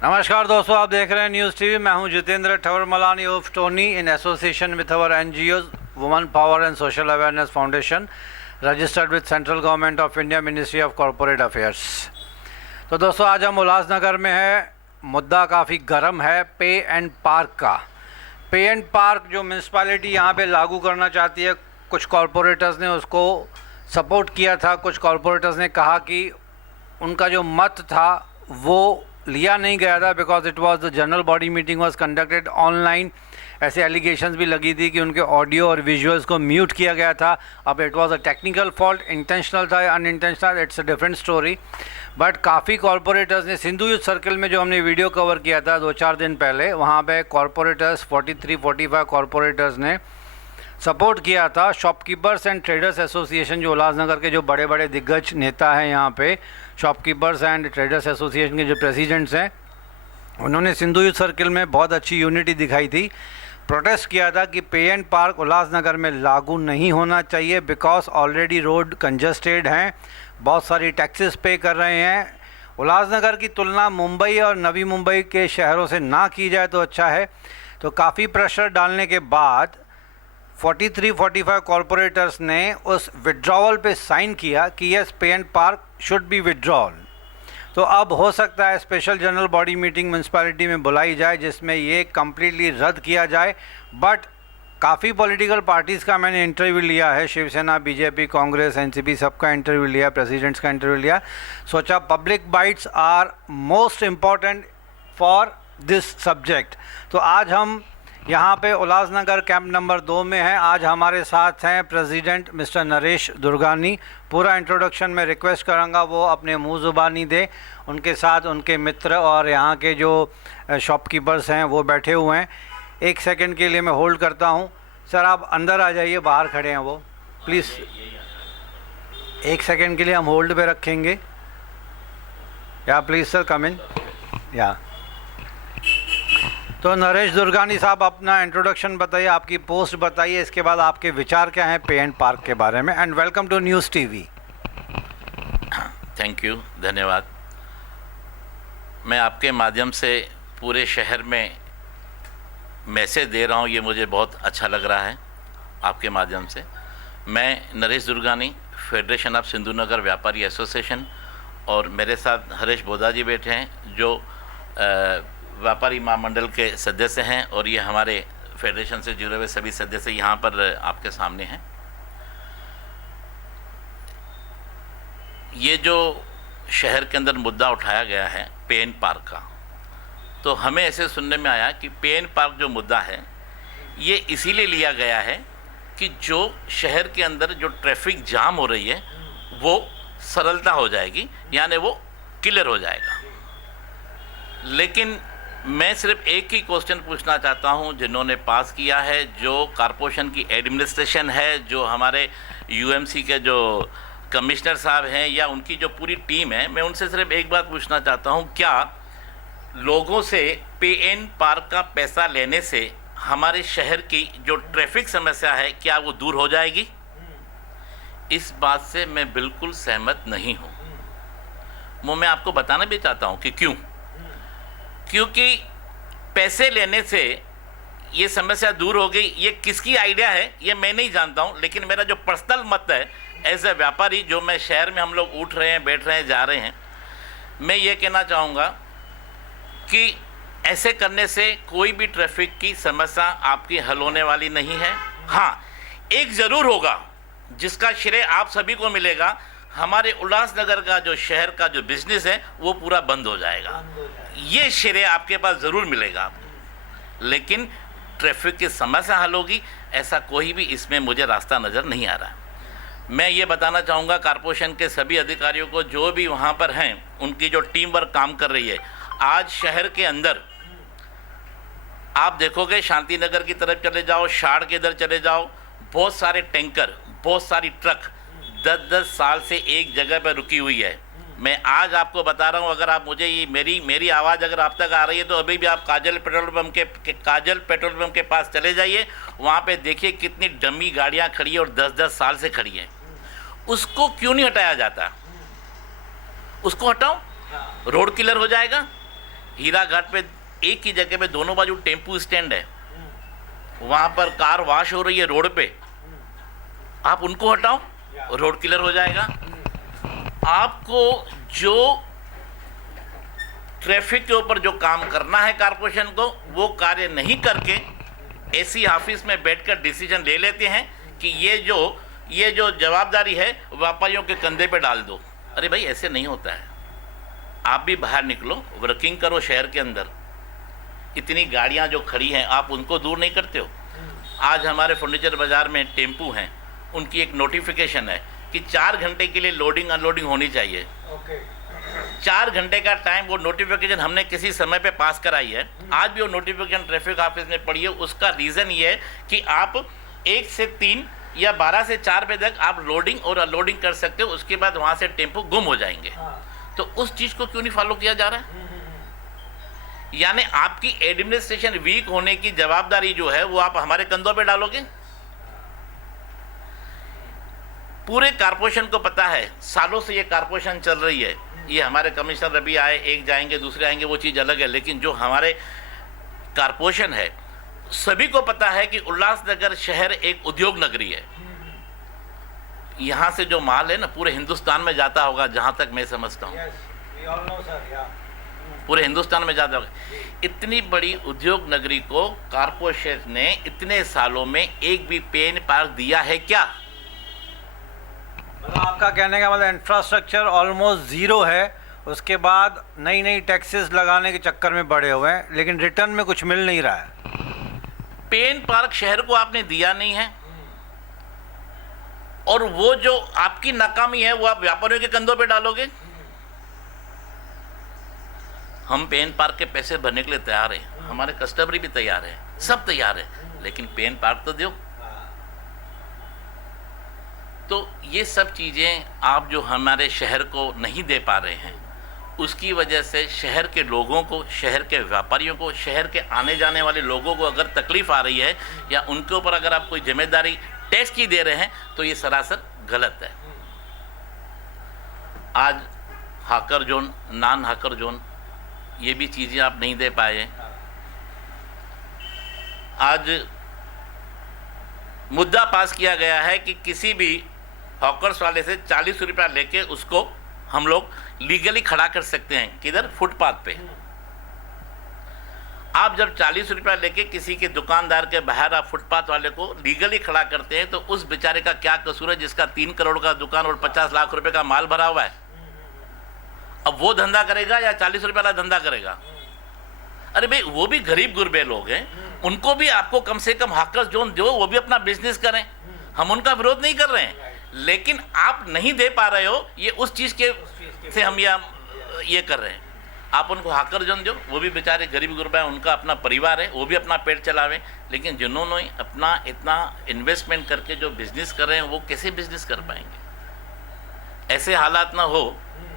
नमस्कार दोस्तों, आप देख रहे हैं न्यूज़ टीवी। मैं हूं जितेंद्र ठवर मलानी ऑफ टोनी in association with our NGO women power and social awareness foundation registered with central government of India, ministry of corporate affairs. तो दोस्तों, आज हम उल्लासनगर में है। मुद्दा काफ़ी गर्म है पे एंड पार्क का। पे एंड पार्क जो म्यूनसिपैलिटी यहाँ पे लागू करना चाहती है, कुछ कॉरपोरेटर्स ने उसको सपोर्ट किया था। कुछ कॉरपोरेटर्स ने कहा कि उनका जो मत था वो लिया नहीं गया था because it was the general body meeting was conducted online. ऐसे एलिगेशंस भी लगी थी कि उनके ऑडियो और विजुअल्स को म्यूट किया गया था। अब it was a technical fault, intentional था या unintentional, it's a different story. But काफ़ी कॉरपोरेटर्स ने सिंधु यूथ सर्कल में जो हमने वीडियो कवर किया था 2-4 दिन पहले, वहाँ पे कॉरपोरेटर्स 43-45 कॉरपोरेटर्स ने सपोर्ट किया था। शॉपकीपर्स एंड ट्रेडर्स एसोसिएशन, जो उल्लासनगर के जो बड़े बड़े दिग्गज नेता हैं यहाँ पे, शॉपकीपर्स एंड ट्रेडर्स एसोसिएशन के जो प्रेसिडेंट्स हैं, उन्होंने सिंधु यूथ सर्किल में बहुत अच्छी यूनिटी दिखाई थी। प्रोटेस्ट किया था कि पे एंड पार्क उल्लासनगर में लागू नहीं होना चाहिए बिकॉज ऑलरेडी रोड कंजस्टेड हैं, बहुत सारी टैक्सेस पे कर रहे हैं। उल्लासनगर की तुलना मुंबई और नवी मुंबई के शहरों से ना की जाए तो अच्छा है। तो काफ़ी प्रेशर डालने के बाद 43-45 कॉरपोरेटर्स ने उस विड्रॉवल पे साइन किया कि यस, पे and park should be withdrawal. तो अब हो सकता है special general body meeting municipality में बुलाई जाए जिसमें ये कम्प्लीटली रद्द किया जाए। बट काफ़ी पॉलिटिकल पार्टीज़ का मैंने इंटरव्यू लिया है, शिवसेना, बीजेपी, कांग्रेस, एनसीपी, सबका इंटरव्यू लिया, प्रेसिडेंट्स का इंटरव्यू लिया। सोचा public bites are most important for this subject. तो आज हम यहाँ पे उल्लासनगर कैंप नंबर 2 में हैं। आज हमारे साथ हैं प्रेसिडेंट मिस्टर नरेश दुर्गानी। पूरा इंट्रोडक्शन में रिक्वेस्ट करूँगा वो अपने मुँह ज़ुबानी दे। उनके साथ उनके मित्र और यहाँ के जो शॉपकीपर्स हैं वो बैठे हुए हैं। 1 सेकंड के लिए मैं होल्ड करता हूँ। सर आप अंदर आ जाइए, बाहर खड़े हैं वो, प्लीज़ 1 सेकंड के लिए हम होल्ड पे रखेंगे। या प्लीज़ सर कम इन। या तो नरेश दुर्गानी साहब, अपना इंट्रोडक्शन बताइए, आपकी पोस्ट बताइए, इसके बाद आपके विचार क्या हैं पे एंड पार्क के बारे में। And welcome to News TV. Thank you, धन्यवाद। मैं आपके माध्यम से पूरे शहर में मैसेज दे रहा हूँ, ये मुझे बहुत अच्छा लग रहा है आपके माध्यम से। मैं नरेश दुर्गानी, फेडरेशन ऑफ सिंधु नगर व्यापारी एसोसिएशन, और मेरे साथ हरीश बोदा जी बैठे हैं जो व्यापारी महामंडल के सदस्य हैं, और ये हमारे फेडरेशन से जुड़े हुए सभी सदस्य यहाँ पर आपके सामने हैं। ये जो शहर के अंदर मुद्दा उठाया गया है पे एंड पार्क का, तो हमें ऐसे सुनने में आया कि पे एंड पार्क जो मुद्दा है ये इसीलिए लिया गया है कि जो शहर के अंदर जो ट्रैफिक जाम हो रही है वो सरलता हो जाएगी, यानी वो क्लियर हो जाएगा। लेकिन मैं सिर्फ एक ही क्वेश्चन पूछना चाहता हूं, जिन्होंने पास किया है, जो कॉरपोरेशन की एडमिनिस्ट्रेशन है, जो हमारे यूएमसी के जो कमिश्नर साहब हैं या उनकी जो पूरी टीम है, मैं उनसे सिर्फ एक बात पूछना चाहता हूं, क्या लोगों से पे एंड पार्क का पैसा लेने से हमारे शहर की जो ट्रैफिक समस्या है क्या वो दूर हो जाएगी? इस बात से मैं बिल्कुल सहमत नहीं हूँ। वो मैं आपको बताना भी चाहता हूँ कि क्यों। क्योंकि पैसे लेने से ये समस्या दूर हो गई, ये किसकी आइडिया है ये मैं नहीं जानता हूँ, लेकिन मेरा जो पर्सनल मत है एज ए व्यापारी, जो मैं शहर में हम लोग उठ रहे हैं, बैठ रहे हैं, जा रहे हैं, मैं ये कहना चाहूँगा कि ऐसे करने से कोई भी ट्रैफिक की समस्या आपकी हल होने वाली नहीं है। हाँ, एक ज़रूर होगा जिसका श्रेय आप सभी को मिलेगा, हमारे उल्लासनगर का जो शहर का जो बिजनेस है वो पूरा बंद हो जाएगा, ये श्रेय आपके पास ज़रूर मिलेगा आपको। लेकिन ट्रैफिक की समस्या हल होगी ऐसा कोई भी इसमें मुझे रास्ता नज़र नहीं आ रहा। मैं ये बताना चाहूँगा कॉरपोरेशन के सभी अधिकारियों को जो भी वहाँ पर हैं, उनकी जो टीम वर्क काम कर रही है, आज शहर के अंदर आप देखोगे, शांति नगर की तरफ चले जाओ, शाड़ के इधर चले जाओ, बहुत सारे टैंकर, बहुत सारी ट्रक 10-10 साल से एक जगह पर रुकी हुई है। मैं आज आपको बता रहा हूँ, अगर आप मुझे ये मेरी आवाज़ अगर आप तक आ रही है तो अभी भी आप काजल पेट्रोल पंप के पास चले जाइए, वहाँ पे देखिए कितनी डमी गाड़ियाँ खड़ी है और 10-10 साल से खड़ी हैं। उसको क्यों नहीं हटाया जाता? उसको हटाओ, रोड क्लियर हो जाएगा। हीरा घाट पे एक ही जगह पे दोनों बाजू टेम्पू स्टैंड है, वहाँ पर कार वॉश हो रही है रोड पे, आप उनको हटाओ, रोड क्लियर हो जाएगा। आपको जो ट्रैफिक के ऊपर जो काम करना है कारपोरेशन को, वो कार्य नहीं करके एसी ऑफिस में बैठकर डिसीजन ले लेते हैं कि ये जो जवाबदारी है व्यापारियों के कंधे पे डाल दो। अरे भाई, ऐसे नहीं होता है। आप भी बाहर निकलो, वर्किंग करो शहर के अंदर। इतनी गाड़ियां जो खड़ी हैं, आप उनको दूर नहीं करते हो। आज हमारे फर्नीचर बाजार में टेम्पू हैं, उनकी एक नोटिफिकेशन है कि 4 घंटे के लिए लोडिंग अनलोडिंग होनी चाहिए। 4 घंटे का टाइम, वो नोटिफिकेशन हमने किसी समय पे पास कराई है। आज भी वो नोटिफिकेशन ट्रैफिक ऑफिस में पड़ी है। उसका रीज़न ये है कि आप 1 से 3 या 12 से 4 बजे तक आप लोडिंग और अनलोडिंग कर सकते हो। उसके बाद वहाँ से टेम्पो गुम हो जाएंगे। तो उस चीज़ को क्यों नहीं फॉलो किया जा रहा है? यानी आपकी एडमिनिस्ट्रेशन वीक होने की जवाबदारी जो है वो आप हमारे कंधों पे डालोगे। पूरे कारपोरेशन को पता है, सालों से ये कारपोरेशन चल रही है। ये हमारे कमिश्नर अभी आए, एक जाएंगे दूसरे आएंगे, वो चीज़ अलग है। लेकिन जो हमारे कारपोरेशन है, सभी को पता है कि उल्लासनगर शहर एक उद्योग नगरी है। यहाँ से जो माल है ना, पूरे हिंदुस्तान में जाता होगा, जहाँ तक मैं समझता हूँ। पूरे हिंदुस्तान में जाता होगा। इतनी बड़ी उद्योग नगरी को कारपोरेशन ने इतने सालों में एक भी पेन पार्क दिया है क्या? मतलब आपका कहने का मतलब इंफ्रास्ट्रक्चर ऑलमोस्ट ज़ीरो है, उसके बाद नई नई टैक्सेस लगाने के चक्कर में बढ़े हुए हैं, लेकिन रिटर्न में कुछ मिल नहीं रहा है। पेन पार्क शहर को आपने दिया नहीं है, और वो जो आपकी नाकामी है वो आप व्यापारियों के कंधों पे डालोगे। हम पेन पार्क के पैसे भरने के लिए तैयार हैं, हमारे कस्टमर भी तैयार है, सब तैयार है, लेकिन पेन पार्क तो दो। तो ये सब चीज़ें आप जो हमारे शहर को नहीं दे पा रहे हैं, उसकी वजह से शहर के लोगों को, शहर के व्यापारियों को, शहर के आने जाने वाले लोगों को अगर तकलीफ़ आ रही है या उनके ऊपर अगर आप कोई जिम्मेदारी टैक्स की दे रहे हैं, तो ये सरासर गलत है। आज हाकर जोन, नॉन हाकर जोन, ये भी चीज़ें आप नहीं दे पाए। आज मुद्दा पास किया गया है कि किसी भी हॉकर्स वाले से 40 रुपया लेके उसको हम लोग लीगली खड़ा कर सकते हैं। किधर? फुटपाथ पे। आप जब 40 रुपया लेके किसी के दुकानदार के बाहर आप फुटपाथ वाले को लीगली खड़ा करते हैं, तो उस बेचारे का क्या कसूर है जिसका 3 करोड़ का दुकान और 50 लाख रुपए का माल भरा हुआ है? अब वो धंधा करेगा या 40 रुपये वाला धंधा करेगा? अरे भाई, वो भी गरीब गुरबे लोग हैं, उनको भी आपको कम से कम हाकर्स जोन दो, वो भी अपना बिजनेस करें। हम उनका विरोध नहीं कर रहे हैं, लेकिन आप नहीं दे पा रहे हो, ये उस चीज़ के से हम ये कर रहे हैं। आप उनको हाकर जोन दो, वो भी बेचारे गरीब गुरबा है, उनका अपना परिवार है, वो भी अपना पेट चलावें। लेकिन जिन्होंने अपना इतना इन्वेस्टमेंट करके जो बिजनेस कर रहे हैं, वो कैसे बिजनेस कर पाएंगे? ऐसे हालात ना हो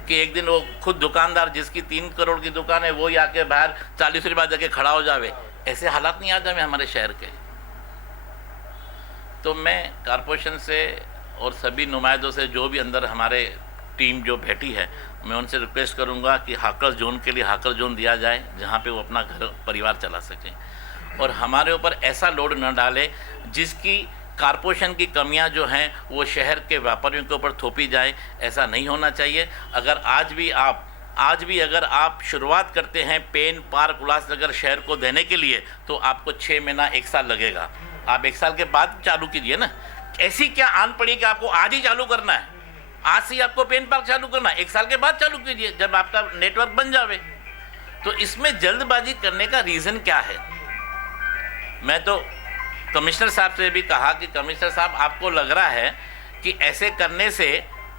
कि एक दिन वो खुद दुकानदार जिसकी 3 करोड़ की दुकान है, वो ही आके बाहर 40 रुपये देके खड़ा हो जावे। ऐसे हालात नहीं आ जाए हमारे शहर के। तो मैं कारपोरेशन से और सभी नुमाइंदों से, जो भी अंदर हमारे टीम जो बैठी है, मैं उनसे रिक्वेस्ट करूंगा कि हाकर जोन के लिए हाकर जोन दिया जाए, जहां पे वो अपना घर परिवार चला सकें, और हमारे ऊपर ऐसा लोड न डाले जिसकी कारपोरेशन की कमियां जो हैं वो शहर के व्यापारियों के ऊपर थोपी जाए। ऐसा नहीं होना चाहिए। अगर आज भी अगर आप शुरुआत करते हैं पेन पार्क उल्लासनगर शहर को देने के लिए, तो आपको 6 महीना 1 साल लगेगा। आप 1 साल के बाद चालू कीजिए ना। ऐसी क्या आन पड़ी कि आपको आज ही चालू करना है? आज से ही आपको पेन पार्क चालू करना है? 1 साल के बाद चालू कीजिए, जब आपका नेटवर्क बन जावे। तो इसमें जल्दबाजी करने का रीज़न क्या है? मैं तो कमिश्नर साहब से भी कहा कि कमिश्नर साहब, आपको लग रहा है कि ऐसे करने से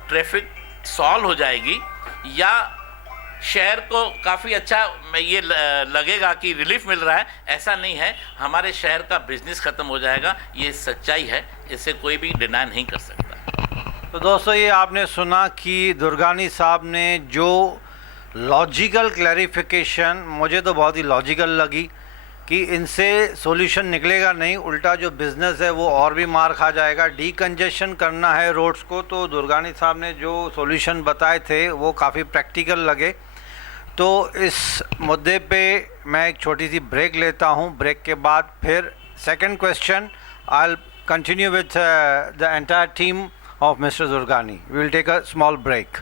ट्रैफिक सॉल्व हो जाएगी या शहर को काफ़ी अच्छा ये लगेगा कि रिलीफ मिल रहा है? ऐसा नहीं है, हमारे शहर का बिजनेस ख़त्म हो जाएगा। ये सच्चाई है, इसे कोई भी डिनाई नहीं कर सकता। तो दोस्तों, ये आपने सुना कि दुर्गानी साहब ने जो लॉजिकल क्लैरिफिकेशन, मुझे तो बहुत ही लॉजिकल लगी कि इनसे सॉल्यूशन निकलेगा नहीं, उल्टा जो बिज़नेस है वो और भी मार खा जाएगा। डीकंजेशन करना है रोड्स को, तो दुर्गानी साहब ने जो सॉल्यूशन बताए थे वो काफ़ी प्रैक्टिकल लगे। तो इस मुद्दे पे मैं एक छोटी सी ब्रेक लेता हूँ. ब्रेक के बाद फिर second question I continue with the entire team of Mr. Zurgani. We will take a small break.